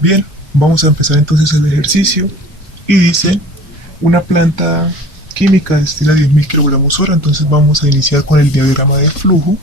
Bien, vamos a empezar entonces el ejercicio y dice una planta química destila 10.000 kilogramos hora, entonces vamos a iniciar con el diagrama de flujo.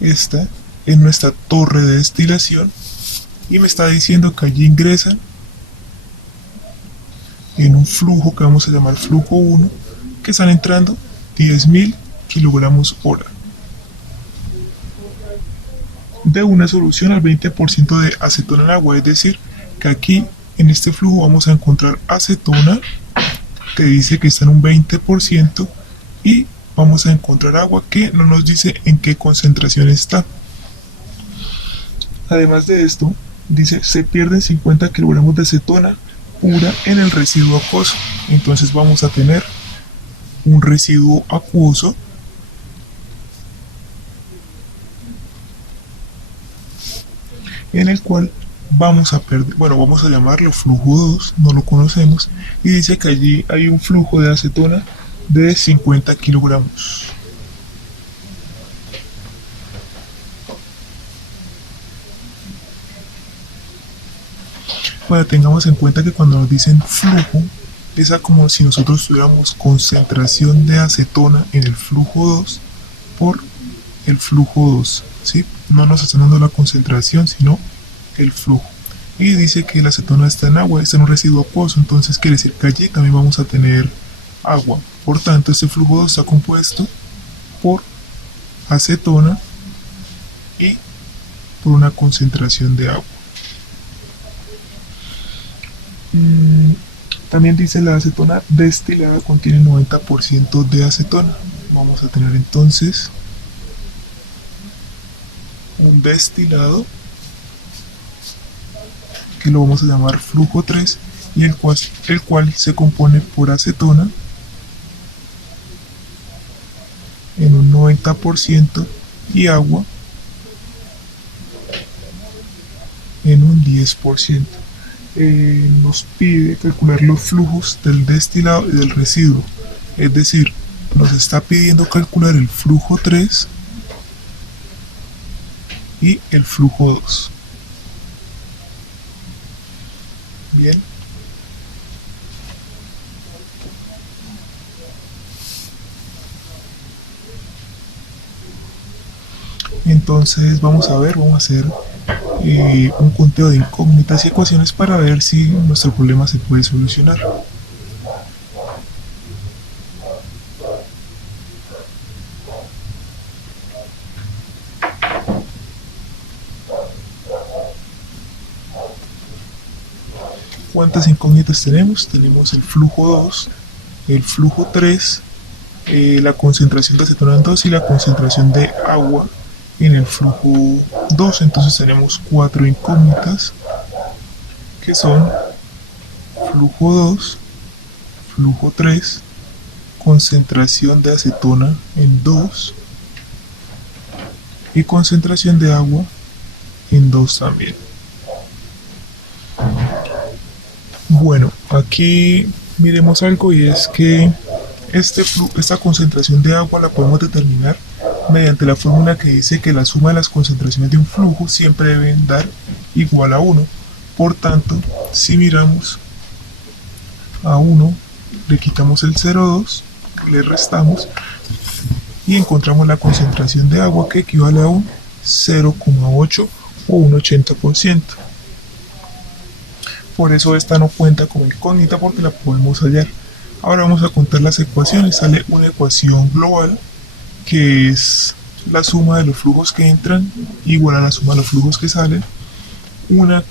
Esta es nuestra torre de destilación y me está diciendo que allí ingresan en un flujo que vamos a llamar flujo 1, que están entrando 10.000 kilogramos hora de una solución al 20% de acetona en agua, es decir, que aquí en este flujo vamos a encontrar acetona que dice que está en un 20% y vamos a encontrar agua que no nos dice en qué concentración está. Además de esto, dice se pierden 50 kilogramos de acetona pura en el residuo acuoso. Entonces vamos a tener un residuo acuoso en el cual vamos a perder, bueno, vamos a llamarlo flujo 2, no lo conocemos, y dice que allí hay un flujo de acetona de 50 kilogramos. Bueno, tengamos en cuenta que cuando nos dicen flujo, es como si nosotros tuviéramos concentración de acetona en el flujo 2 por el flujo 2, ¿sí? No nos están dando la concentración, sino el flujo. Y dice que la acetona está en agua, está en un residuo acuoso, entonces quiere decir que allí también vamos a tener agua. Por tanto, este flujo 2 está compuesto por acetona y por una concentración de agua. También dice la acetona destilada contiene 90% de acetona. Vamos a tener entonces un destilado que lo vamos a llamar flujo 3 y el cual se compone por acetona en un 90% y agua en un 10%. Nos pide calcular los flujos del destilado y del residuo, es decir, nos está pidiendo calcular el flujo 3 y el flujo 2. Bien. Entonces vamos a hacer un conteo de incógnitas y ecuaciones para ver si nuestro problema se puede solucionar. ¿Cuántas incógnitas tenemos? Tenemos el flujo 2, el flujo 3, la concentración de acetona en 2 y la concentración de agua en el flujo 2. Entonces tenemos 4 incógnitas que son flujo 2, flujo 3, concentración de acetona en 2 y concentración de agua en 2 también. Bueno, aquí miremos algo y es que esta concentración de agua la podemos determinar mediante la fórmula que dice que la suma de las concentraciones de un flujo siempre deben dar igual a 1. Por tanto, si miramos a 1, le quitamos el 0,2, le restamos y encontramos la concentración de agua que equivale a un 0,8 o un 80%. Por eso esta no cuenta como incógnita porque la podemos hallar. Ahora vamos a contar las ecuaciones. Sale una ecuación global que es la suma de los flujos que entran igual a la suma de los flujos que salen. Una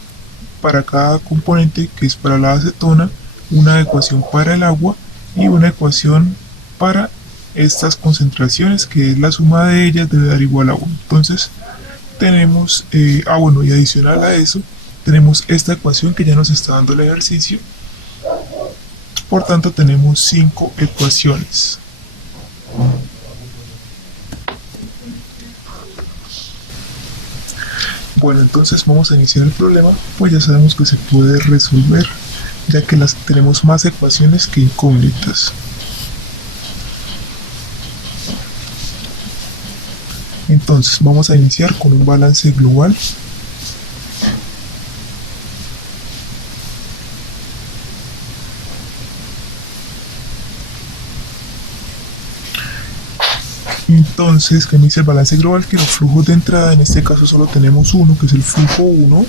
para cada componente, que es para la acetona, una ecuación para el agua y una ecuación para estas concentraciones, que es la suma de ellas debe dar igual a 1. Entonces tenemos, y adicional a eso, tenemos esta ecuación que ya nos está dando el ejercicio. Por tanto, tenemos 5 ecuaciones. Bueno, entonces vamos a iniciar el problema, pues ya sabemos que se puede resolver, ya que tenemos más ecuaciones que incógnitas. Entonces vamos a iniciar con un balance global Entonces, que me dice el balance global, que los flujos de entrada, en este caso solo tenemos uno, que es el flujo 1,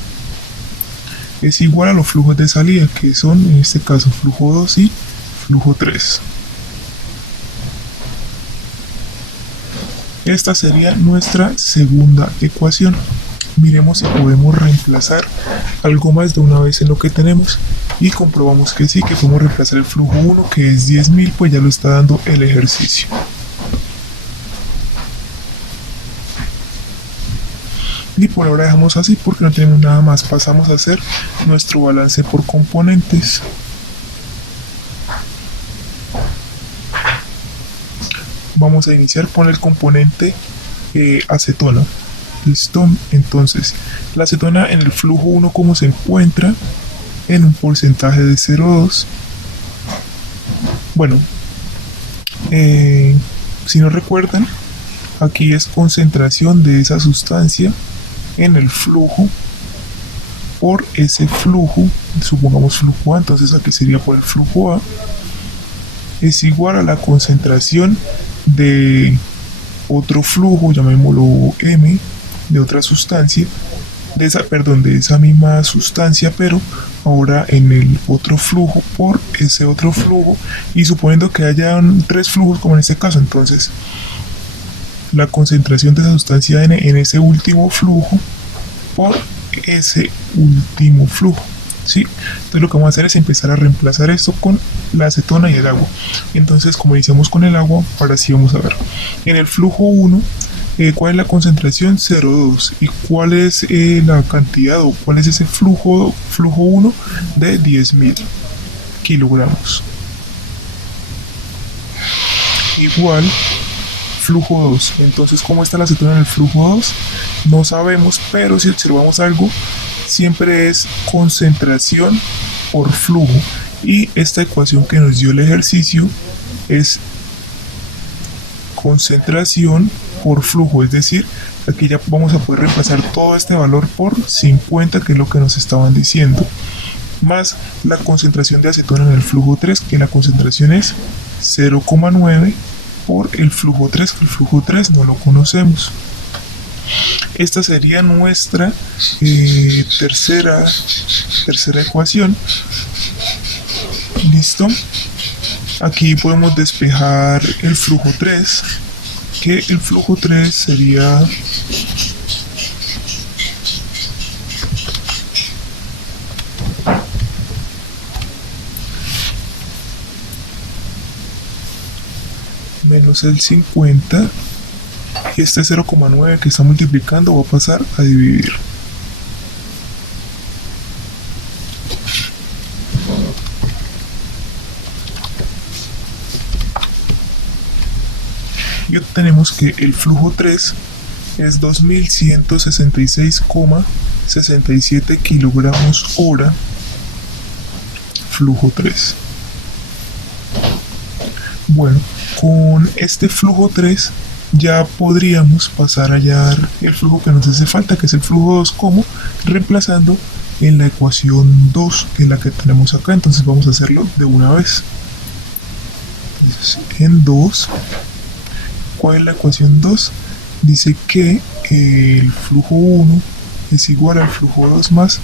es igual a los flujos de salida, que son en este caso flujo 2 y flujo 3. Esta sería nuestra segunda ecuación. Miremos si podemos reemplazar algo más de una vez en lo que tenemos y comprobamos que sí, que podemos reemplazar el flujo 1, que es 10.000, pues ya lo está dando el ejercicio. Y por ahora dejamos así porque no tenemos nada más. Pasamos a hacer nuestro balance por componentes. Vamos a iniciar por el componente acetona. Listo. Entonces, la acetona en el flujo 1, ¿cómo se encuentra? En un porcentaje de 0,2. Bueno, si no recuerdan, aquí es concentración de esa sustancia en el flujo por ese flujo, supongamos flujo A, entonces aquí sería por el flujo A, es igual a la concentración de otro flujo, llamémoslo M, de otra sustancia, de esa misma sustancia, pero ahora en el otro flujo por ese otro flujo, y suponiendo que hayan 3 flujos como en este caso, entonces la concentración de esa sustancia N en ese último flujo por ese último flujo. ¿Sí? Entonces lo que vamos a hacer es empezar a reemplazar esto con la acetona y el agua. Entonces, como iniciamos con el agua, ahora sí vamos a ver. En el flujo 1, ¿cuál es la concentración? 0,2. ¿Y cuál es la cantidad o cuál es ese flujo 1? De 10.000 kilogramos. Igual flujo 2. Entonces, ¿cómo está la acetona en el flujo 2? No sabemos, pero si observamos algo, siempre es concentración por flujo. Y esta ecuación que nos dio el ejercicio es concentración por flujo, es decir, aquí ya vamos a poder reemplazar todo este valor por 50, que es lo que nos estaban diciendo, más la concentración de acetona en el flujo 3, que la concentración es 0,9 por el flujo 3, que el flujo 3 no lo conocemos. Esta sería nuestra tercera ecuación. Listo. Aquí podemos despejar el flujo 3, que el flujo 3 sería menos el 50, y este 0,9 que está multiplicando va a pasar a dividir. Y obtenemos que el flujo 3 es 2166,67 kilogramos hora. Flujo 3. Bueno, con este flujo 3 ya podríamos pasar a hallar el flujo que nos hace falta, que es el flujo 2, como reemplazando en la ecuación 2, que es la que tenemos acá. Entonces vamos a hacerlo de una vez. Entonces, en 2, ¿cuál es la ecuación 2? Dice que el flujo 1 es igual al flujo 2 más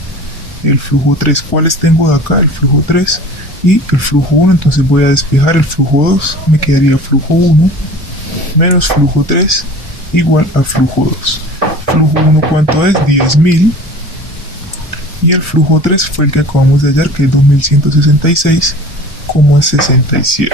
el flujo 3. ¿Cuáles tengo de acá? El flujo 3 y el flujo 1. Entonces voy a despejar el flujo 2. Me quedaría flujo 1 menos flujo 3 igual a flujo 2. Flujo 1, ¿cuánto es? 10.000. Y el flujo 3 fue el que acabamos de hallar, que es 2166,67.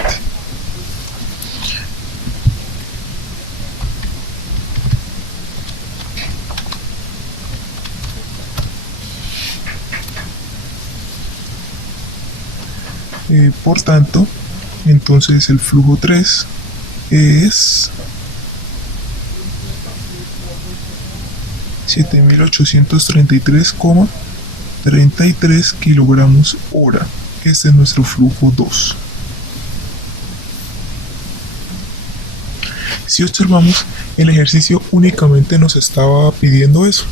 Por tanto, entonces el flujo 3 es 7.833,33 kilogramos hora. Este es nuestro flujo 2. Si observamos, el ejercicio únicamente nos estaba pidiendo eso,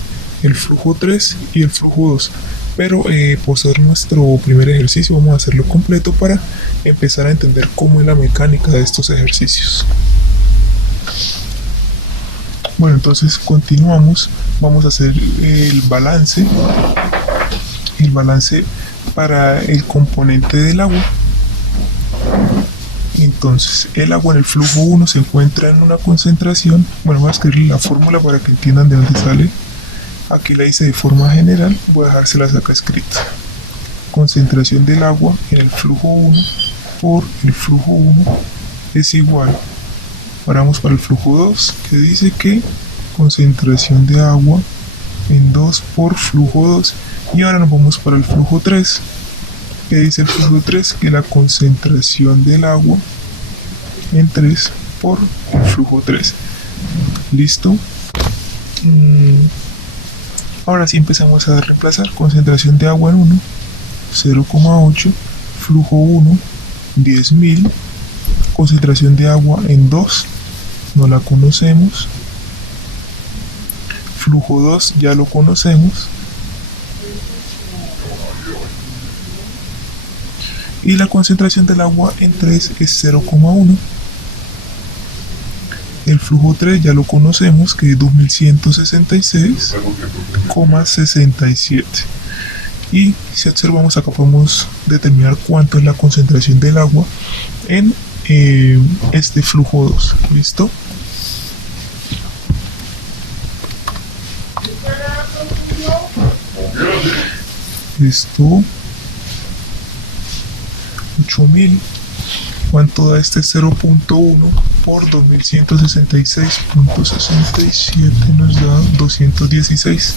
el flujo 3 y el flujo 2. Pero por ser nuestro primer ejercicio, vamos a hacerlo completo para empezar a entender cómo es la mecánica de estos ejercicios. Bueno, entonces continuamos. Vamos a hacer el balance para el componente del agua. Entonces, el agua en el flujo 1 se encuentra en una concentración. Bueno, voy a escribir la fórmula para que entiendan de dónde sale. Aquí la hice de forma general, voy a dejárselas acá escritas. Concentración del agua en el flujo 1 por el flujo 1 es igual. Ahora vamos para el flujo 2, que dice que concentración de agua en 2 por flujo 2. Y ahora nos vamos para el flujo 3, que dice el flujo 3 que la concentración del agua en 3 por el flujo 3. ¿Listo? Ahora sí empezamos a reemplazar. Concentración de agua en 1, 0,8. Flujo 1, 10.000. Concentración de agua en 2, no la conocemos. Flujo 2 ya lo conocemos. Y la concentración del agua en 3 es 0,1. El flujo 3 ya lo conocemos, que es 2166,67. Y si observamos acá podemos determinar cuánto es la concentración del agua en este flujo 2. ¿Listo? Esto 8000. ¿Cuánto da este 0.1 por 2166.67? Nos da 216.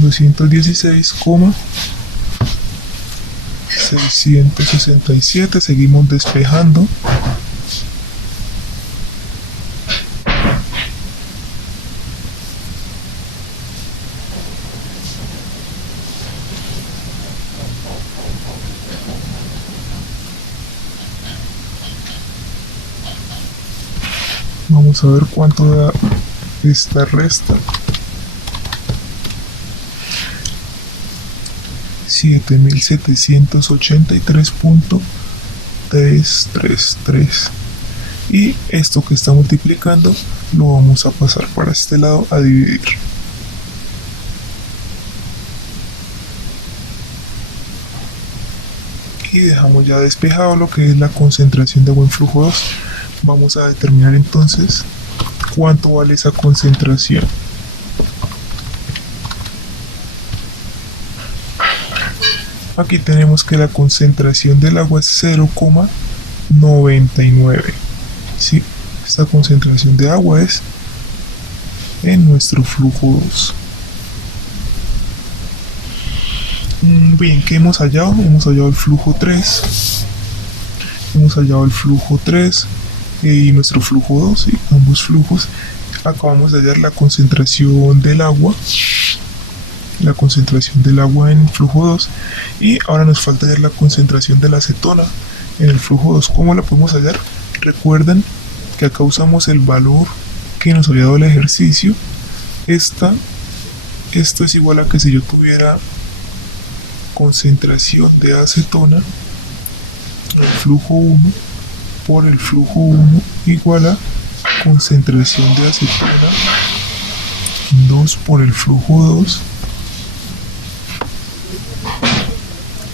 $216,667. Seguimos despejando. Vamos a ver cuánto da esta resta. 7783.333. Y esto que está multiplicando lo vamos a pasar para este lado a dividir. Y dejamos ya despejado lo que es la concentración de agua en flujo 2. Vamos a determinar entonces cuánto vale esa concentración. Aquí tenemos que la concentración del agua es 0,99. ¿Sí? Esta concentración de agua es en nuestro flujo 2. Bien, ¿qué hemos hallado? Hemos hallado el flujo 3. Hemos hallado el flujo 3 y nuestro flujo 2, ¿sí? Ambos flujos. Acabamos de hallar la concentración del agua. La concentración del agua en flujo 2. Y ahora nos falta hallar la concentración de la acetona en el flujo 2. ¿Cómo la podemos hallar? Recuerden que acá usamos el valor que nos había dado el ejercicio. Esto es igual a que si yo tuviera concentración de acetona el flujo 1 por el flujo 1 igual a concentración de acetona 2 por el flujo 2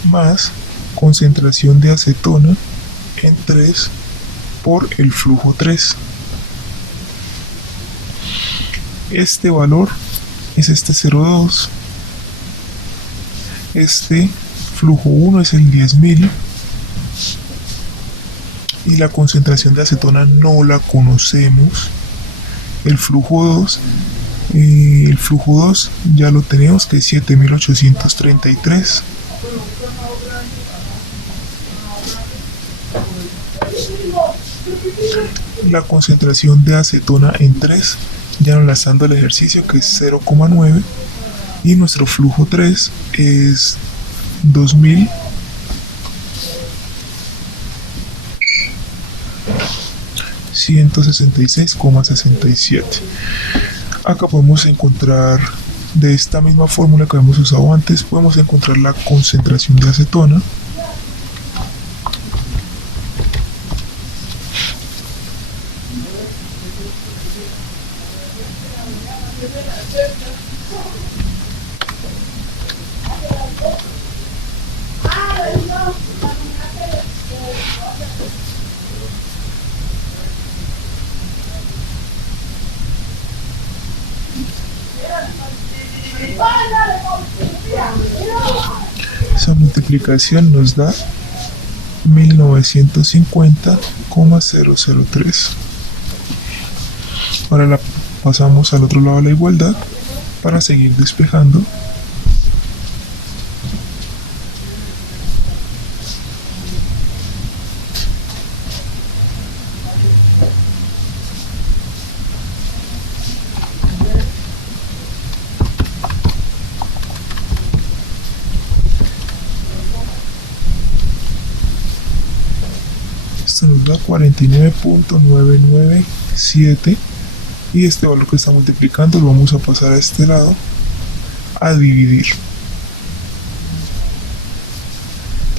más concentración de acetona en 3 por el flujo 3. Este valor es este 0,2. Este flujo 1 es el 10.000 y la concentración de acetona no la conocemos. El flujo 2 ya lo tenemos, que es 7833. La concentración de acetona en 3 ya nos la está dando el ejercicio, que es 0,9. Y nuestro flujo 3 es 2000. $166,67. Acá podemos encontrar de esta misma fórmula que hemos usado antes podemos encontrar la concentración de acetona. Esa multiplicación nos da 1950,003. Ahora la pasamos al otro lado de la igualdad para seguir despejando. Esto nos da 49.997 y este valor que está multiplicando lo vamos a pasar a este lado a dividir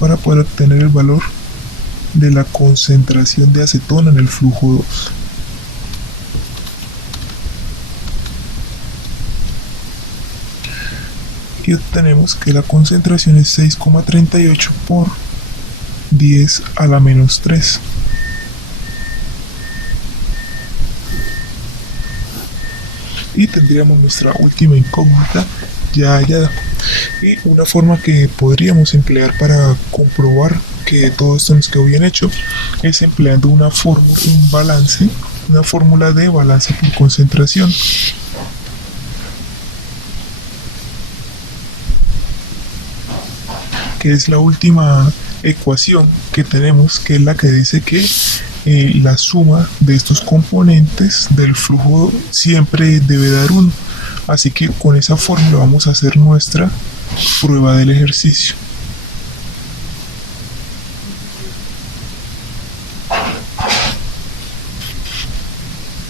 para poder obtener el valor de la concentración de acetona en el flujo 2. Y obtenemos que la concentración es 6,38 por 10 a la menos 3. Y tendríamos nuestra última incógnita ya hallada. Y una forma que podríamos emplear para comprobar que todo esto nos quedó bien hecho es empleando una fórmula, una fórmula de balance por concentración. Que es la última ecuación que tenemos, que es la que dice que la suma de estos componentes del flujo siempre debe dar 1. Así que con esa fórmula vamos a hacer nuestra prueba del ejercicio.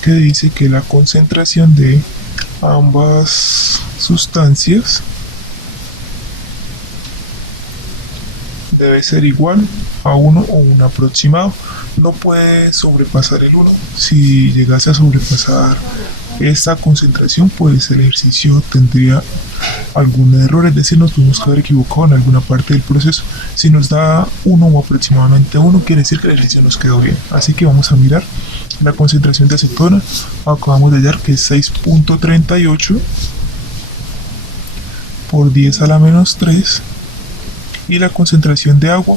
Que dice que la concentración de ambas sustancias debe ser igual a 1 o un aproximado. No puede sobrepasar el 1. Si llegase a sobrepasar esta concentración, pues el ejercicio tendría algún error, es decir, nos tuvimos que haber equivocado en alguna parte del proceso. Si nos da 1 o aproximadamente 1, quiere decir que el ejercicio nos quedó bien. Así que vamos a mirar la concentración de acetona. Acabamos de hallar que es 6.38 por 10 a la menos 3. Y la concentración de agua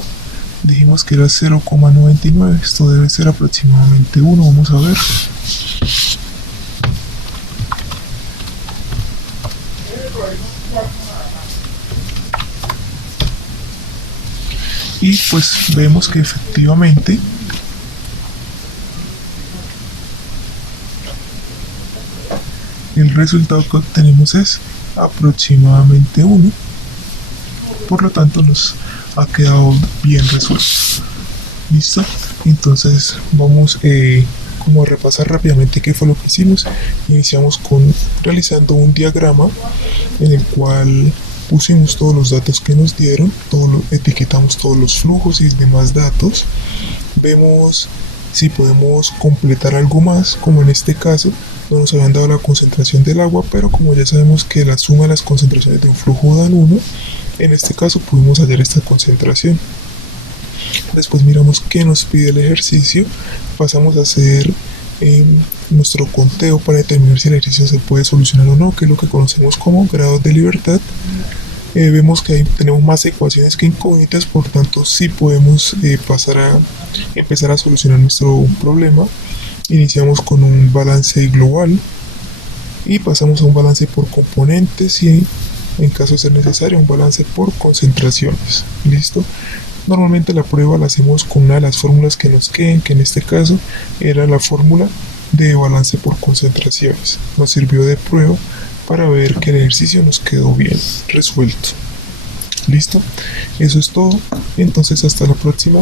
dijimos que era 0,99. Esto debe ser aproximadamente 1. Vamos a ver. Y pues vemos que efectivamente el resultado que obtenemos es aproximadamente 1. Por lo tanto nos ha quedado bien resuelto. ¿Listo? Entonces vamos como a repasar rápidamente qué fue lo que hicimos. Iniciamos realizando un diagrama en el cual pusimos todos los datos que nos dieron, etiquetamos todos los flujos y demás datos. Vemos si podemos completar algo más, como en este caso no nos habían dado la concentración del agua, pero como ya sabemos que la suma de las concentraciones de un flujo dan 1, en este caso pudimos hallar esta concentración. Después miramos qué nos pide el ejercicio, pasamos a hacer nuestro conteo para determinar si el ejercicio se puede solucionar o no, que es lo que conocemos como grados de libertad. Vemos que ahí tenemos más ecuaciones que incógnitas, por tanto sí podemos empezar a solucionar nuestro problema. Iniciamos con un balance global y pasamos a un balance por componentes y, en caso de ser necesario, un balance por concentraciones. ¿Listo? Normalmente la prueba la hacemos con una de las fórmulas que nos queden, que en este caso era la fórmula de balance por concentraciones. Nos sirvió de prueba para ver que el ejercicio nos quedó bien resuelto. ¿Listo? Eso es todo. Entonces hasta la próxima.